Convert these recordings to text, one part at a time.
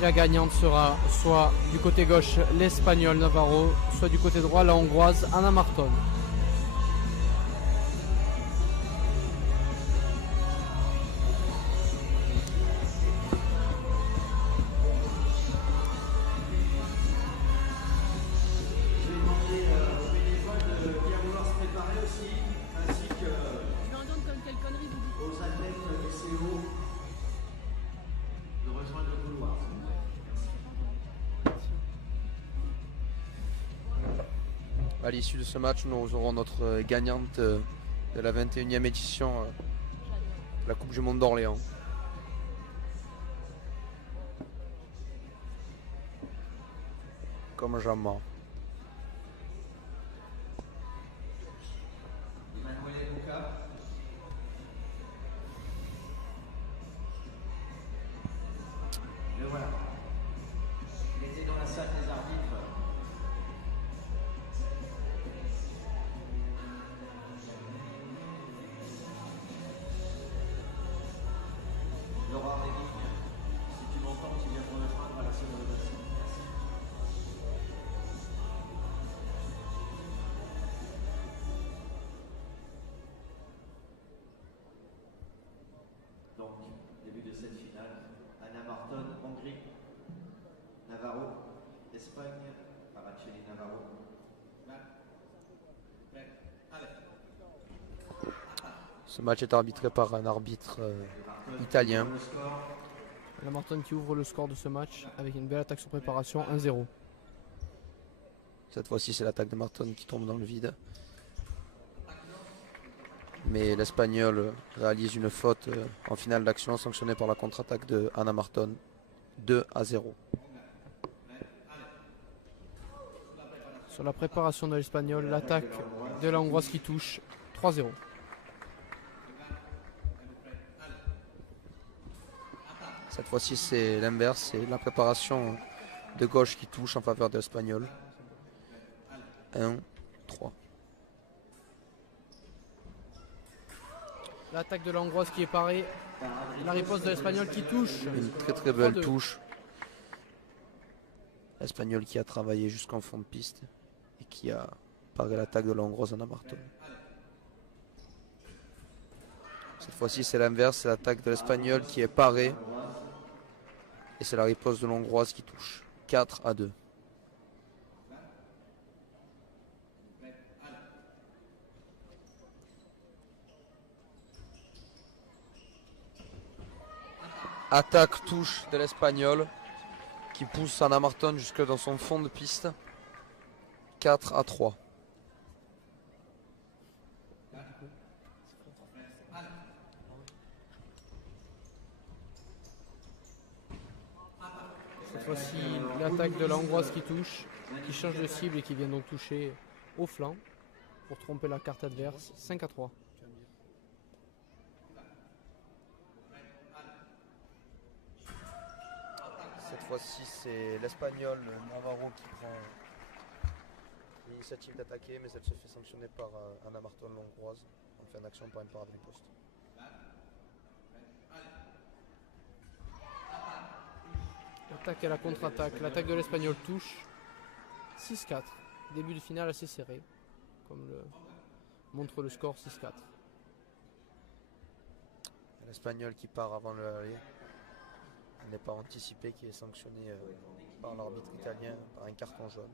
Et la gagnante sera soit du côté gauche l'Espagnol Navarro, soit du côté droit la Hongroise Anna Marton. À l'issue de ce match, nous aurons notre gagnante de la 21e édition de la Coupe du Monde d'Orléans. Comme jamais. Le voilà. Il était dans la salle des arbitres. Laura Réving, si tu m'entends, tu viens me rejoindre à la sonorisation. Merci. Donc, début de cette finale. Anna Marton, Hongrie. Navarro, Espagne. Araceli Navarro. Ce match est arbitré par un arbitre italien. La Marton qui ouvre le score de ce match avec une belle attaque sur préparation 1-0. Cette fois-ci, c'est l'attaque de Marton qui tombe dans le vide. Mais l'Espagnol réalise une faute en finale d'action sanctionnée par la contre-attaque de Anna Marton. 2-0. Sur la préparation de l'Espagnol, l'attaque de la Hongroise qui touche 3-0. Cette fois-ci, c'est l'inverse, c'est la préparation de gauche qui touche en faveur de l'Espagnol. 1-3. L'attaque de la Hongroise qui est parée. La riposte de l'Espagnol qui touche. Une très belle 3-2. touche. L'Espagnol qui a travaillé jusqu'en fond de piste et qui a paré l'attaque de la Hongroise Anna Marton. Cette fois-ci, c'est l'inverse, c'est l'attaque de l'Espagnol qui est parée. Et c'est la riposte de l'Hongroise qui touche. 4-2. Attaque touche de l'Espagnol qui pousse Anna Marton jusque dans son fond de piste. 4-3. Cette fois-ci, l'attaque de la Hongroise qui touche, qui change de cible et qui vient donc toucher au flanc pour tromper la carte adverse. 5-3. Cette fois-ci, c'est l'Espagnol Navarro qui prend l'initiative d'attaquer, mais elle se fait sanctionner par Anna Marton, l'Hongroise, en fin d'action par une parade de riposte. L'attaque et la contre-attaque. L'attaque de l'Espagnol touche 6-4. Début de finale assez serré, comme le montre le score 6-4. L'Espagnol qui part avant le aller. Il n'est pas anticipé, qui est sanctionné par l'arbitre italien par un carton jaune.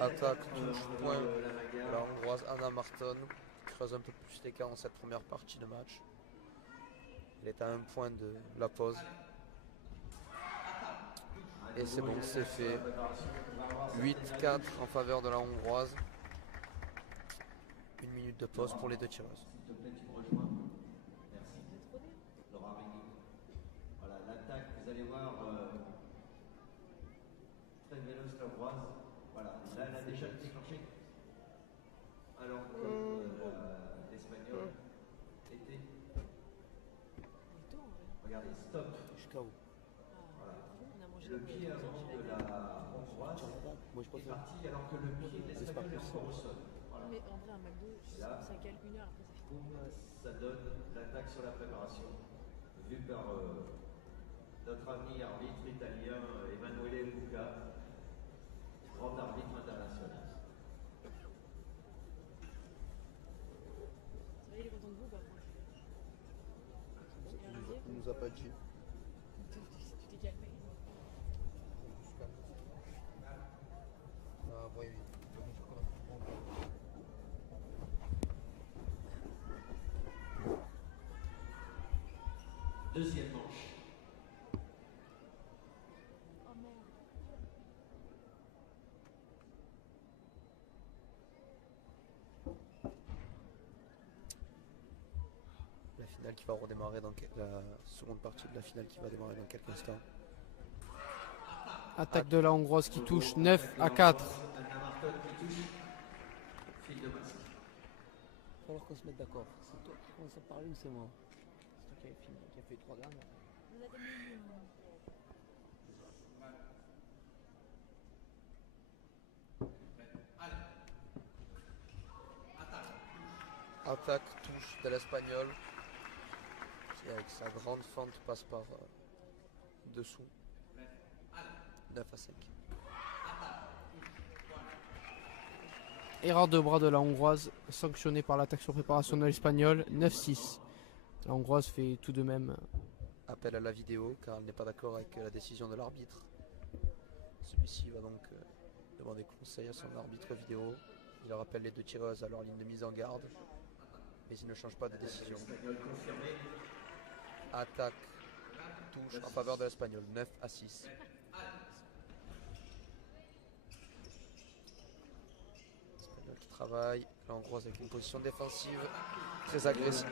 Attaque, touche, point de la Hongroise Anna Marton, creuse un peu plus l'écart dans cette première partie de match. Il est à un point de la pause. Et c'est bon, c'est fait. 8-4 en faveur de la Hongroise. Une minute de pause pour les deux tireuses. S'il te plaît, tu me rejoins. Merci. Laura Réving. Voilà, l'attaque, vous allez voir, hongroise. Voilà, là elle a déjà déclenché. Alors que l'Espagnol était. Regardez, stop. Jusqu'à où? Voilà. Le pied avant de la hongroise est parti alors que le pied de l'Espagnol est encore au sol. Voilà. Mais en vrai, un McDo, ça cale 1 heure après ça fait. Boum, ça donne l'attaque sur la préparation, vue par notre ami arbitre italien Emanuele Bucca, grand arbitre international. C'est vrai, il est content de vous, bah, moi. Il nous a pas dit. Tu t'es calmé. Ah, oui, oui. Deuxième manche. Oh merde. La finale qui va redémarrer dans la seconde partie de la finale qui va démarrer dans quelques instants. Attaque de la hongroise qui touche 9-4. Anna Marton qui touche. Fil de masque. Il va falloir qu'on se mette d'accord. C'est toi qui commence à parler ou c'est moi? C'est toi qui a fait 3 dernières. Vous avez mis Attaque, touche de l'Espagnol qui avec sa grande fente passe par dessous. 9-5. Erreur de bras de la hongroise, sanctionnée par l'attaque sur préparation de l'Espagnol, 9-6. La hongroise fait tout de même. Appel à la vidéo car elle n'est pas d'accord avec la décision de l'arbitre. Celui-ci va donc demander conseil à son arbitre vidéo. Il rappelle les deux tireuses à leur ligne de mise en garde, mais il ne change pas de décision. Attaque, touche en faveur de l'Espagnol, 9-6. L'Espagnol qui travaille, la hongroise avec une position défensive très agressive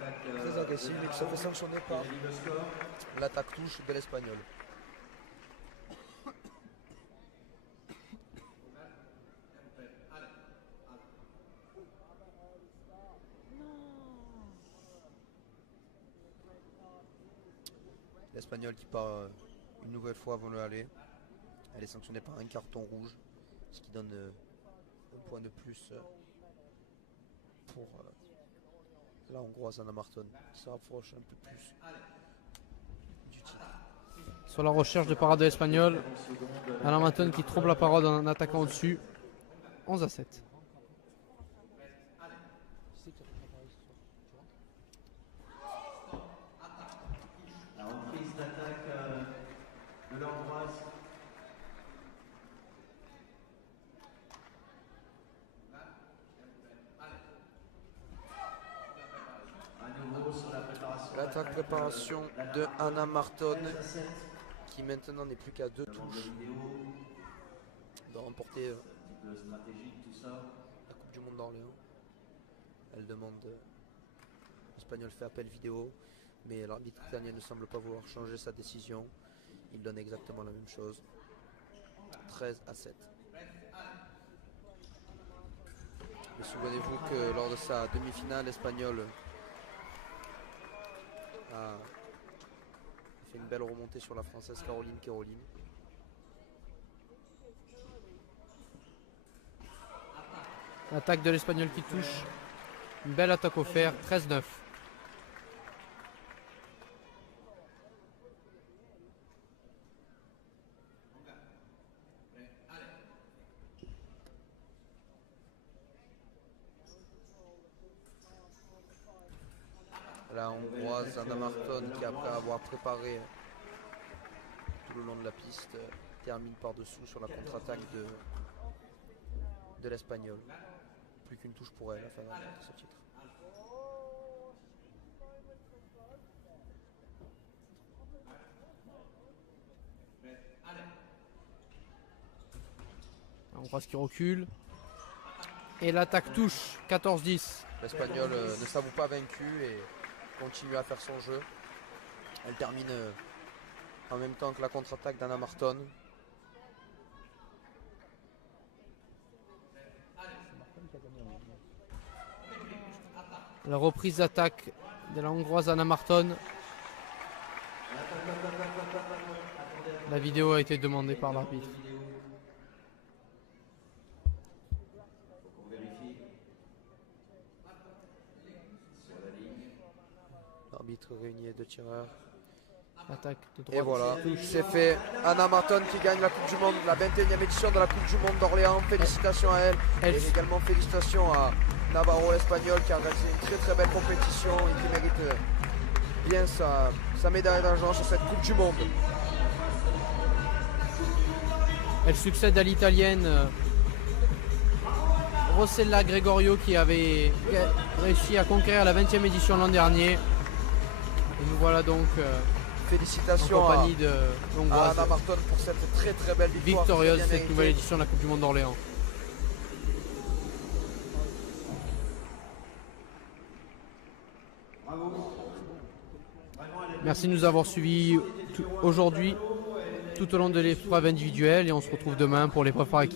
et qui se fait sanctionner par l'attaque touche de l'Espagnol. L'Espagnol qui part une nouvelle fois avant le aller. Elle est sanctionnée par un carton rouge, ce qui donne un point de plus pour la hongroise Anna Marton, qui se rapproche un peu plus du titre. Sur la recherche de parade de l'Espagnol, Anna Marton qui trompe la parade en attaquant au-dessus, 11-7. La reprise d'attaque de l'Hongroise. À nouveau sur la préparation. L'attaque préparation de Anna Marton, 13-7. qui maintenant n'est plus qu'à 2 Demande touches de vidéo, de remporter un petit peu stratégique, tout ça. la Coupe du Monde d'Orléans. Elle demande, l'Espagnol fait appel vidéo, mais l'arbitre italien ne semble pas vouloir changer sa décision. Il donne exactement la même chose. 13-7. Mais souvenez-vous que lors de sa demi-finale, l'Espagnol a fait une belle remontée sur la Française Caroline Caroline. Attaque de l'Espagnol qui touche. Une belle attaque au fer, 13-9. La hongroise Anna Marton qui, après avoir préparé tout le long de la piste, termine par-dessous sur la contre-attaque de l'Espagnol. Plus qu'une touche pour elle à faire ce titre. La hongroise qui recule. Et l'attaque touche, 14-10. L'Espagnol ne s'avoue pas vaincu et continue à faire son jeu. Elle termine en même temps que la contre-attaque d'Anna Marton. La reprise d'attaque de la Hongroise Anna Marton. La vidéo a été demandée par l'arbitre. On vérifie. Sur la ligne. L'arbitre réunit les deux tireurs. Attaque de droite. Et voilà, c'est fait. Anna Marton qui gagne la Coupe du Monde, la 21e édition de la Coupe du Monde d'Orléans. Félicitations à elle. Elle- Et également félicitations à Navarro l'Espagnol qui a réalisé une très très belle compétition et qui mérite bien sa médaille d'argent sur cette Coupe du Monde. Elle succède à l'Italienne Rossella Gregorio qui avait réussi à conquérir la 20e édition l'an dernier. Et nous voilà donc en Félicitations à compagnie de l'Hongroise Anna Marton pour cette très très belle victoire. victorieuse de très bien cette nouvelle méritée. édition de la Coupe du Monde d'Orléans. Merci de nous avoir suivis aujourd'hui tout au long de l'épreuve individuelle et on se retrouve demain pour l'épreuve par équipe.